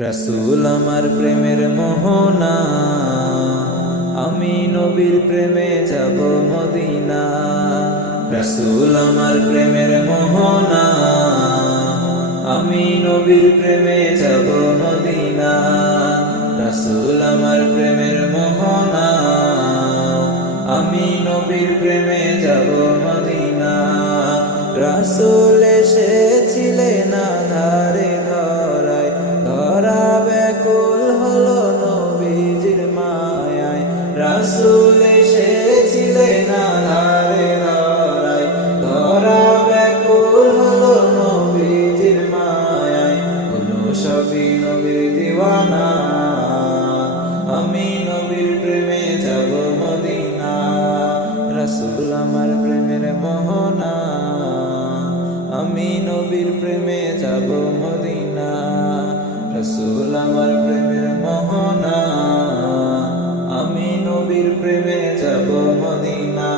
রসুল আমার প্রেমের মোহনা, আমি নবীর প্রেমে যাব মদিনা। রসুল আমার প্রেমের মোহনা, আমি নবীর প্রেমে যাব মদিনা। রসুল আমার প্রেমের মোহনা, আমি নবীর প্রেমে যাব মদিনা। রসুল হলো নবীজির মায়ায়। রসুল এসেছিলেন ধারে ধরায় ধরা ব্যাকুল হলো নবীজির মায়ায়। হলো সবই নবীর দিওয়ানা। আমি নবীর প্রেমে যাব মদিনা। রসুল আমার প্রেমের মোহনা। আমি নবীর প্রেমে যাব মদিনা রসুল আমার প্রেমের মোহনা, আমি নবীর প্রেমে যাব মদিনা।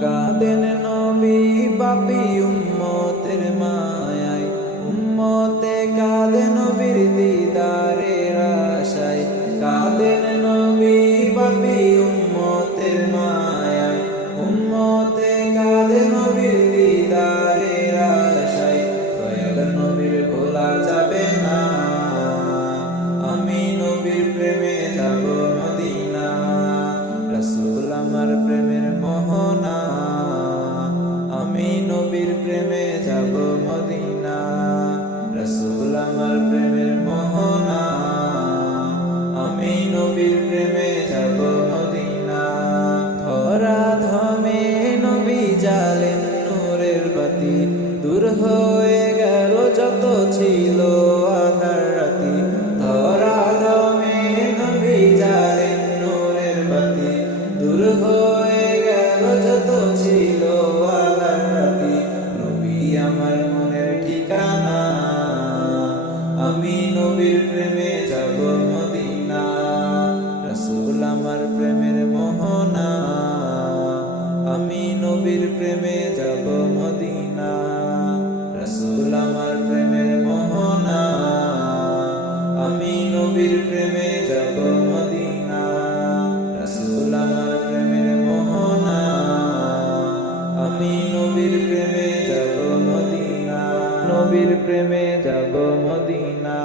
কাঁদেন নবী, বাপি উম্মতের মায়ায়। উম্মতে কাঁদে নবীর দিদারের আশায়। কাঁদেন নবী, বাপি আমার প্রেমের মোহনা। আমি নবীর প্রেমে যাব মদিনা। রসুল আমার প্রেমের মোহনা। আমি নবীর প্রেমে যাব মদিনা। ধরা ধমে নবী জালেন নূরের বাতি। দূর হয়ে গেল যত ছিল। নবীর প্রেমে যাব মদিনা, রসুল আমার প্রেমের মোহনা। আমি নবীর প্রেমে যাব মদিনা, রসুল আমার প্রেমের মোহনা। আমি নবীর প্রেমে যাব মদিনা, নবীর প্রেমে যাব মদিনা।